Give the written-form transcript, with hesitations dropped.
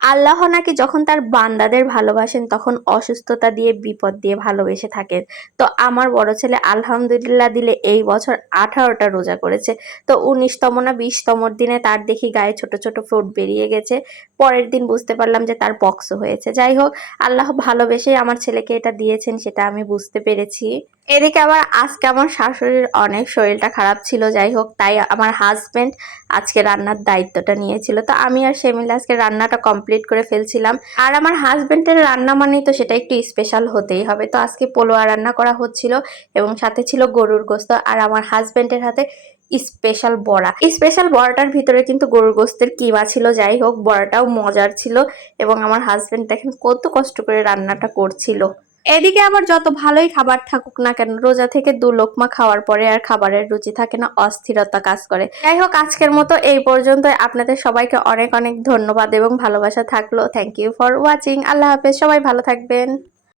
আল্লাহ নাকি যখন তার বান্দাদের ভালোবাসেন তখন অসুস্থতা দিয়ে বিপদ দিয়ে ভালোবেসে থাকেন। তো আমার বড় ছেলে আলহামদুলিল্লাহ দিলে এই বছর 18টা রোজা করেছে। তো 19তম না 20তমর দিনে তার দেখি গায়ে ছোট ছোট ফোঁট বেরিয়ে গেছে। পরের দিন বুঝতে পারলাম যে তার পক্স হয়েছে। যাই হোক, আল্লাহ ভালোবেসেই আমার ছেলেকে এটা দিয়েছেন, সেটা আমি বুঝতে পেরেছি। এদিকে আবার আজকে আমার শাশুড়ির অনেক শরীরটা খারাপ ছিল। যাই হোক, তাই আমার হাজবেন্ড আজকে রান্নার দায়িত্বটা নিয়েছিল। তো আমি আর সে মিলে আজকে রান্নাটা কমপ্লিট করে ফেলছিলাম। আর আমার হাজবেন্ডের রান্না মানেই তো সেটা একটু স্পেশাল হতেই হবে। তো আজকে পোলোয়া রান্না করা হচ্ছিল এবং সাথে ছিল গরুর গোস্ত, আর আমার হাজবেন্ডের হাতে স্পেশাল বড়া। স্পেশাল বড়াটার ভিতরে কিন্তু গরুর গোস্তের কিমা ছিল। যাই হোক, বড়াটাও মজার ছিল এবং আমার হাজবেন্ড দেখেন কত কষ্ট করে রান্নাটা করছিল। এদিকে আবার যত ভালোই খাবার থাকুক না কেন, রোজা থেকে 2 লোকমা খাওয়ার পরে আর খাবারের রুচি থাকে না, অস্থিরতা কাজ করে। যাই হোক, আজকের মতো এই পর্যন্ত। আপনাদের সবাইকে অনেক অনেক ধন্যবাদ এবং ভালোবাসা থাকলো। Thank you for watching. আল্লাহ হাফেজ, সবাই ভালো থাকবেন।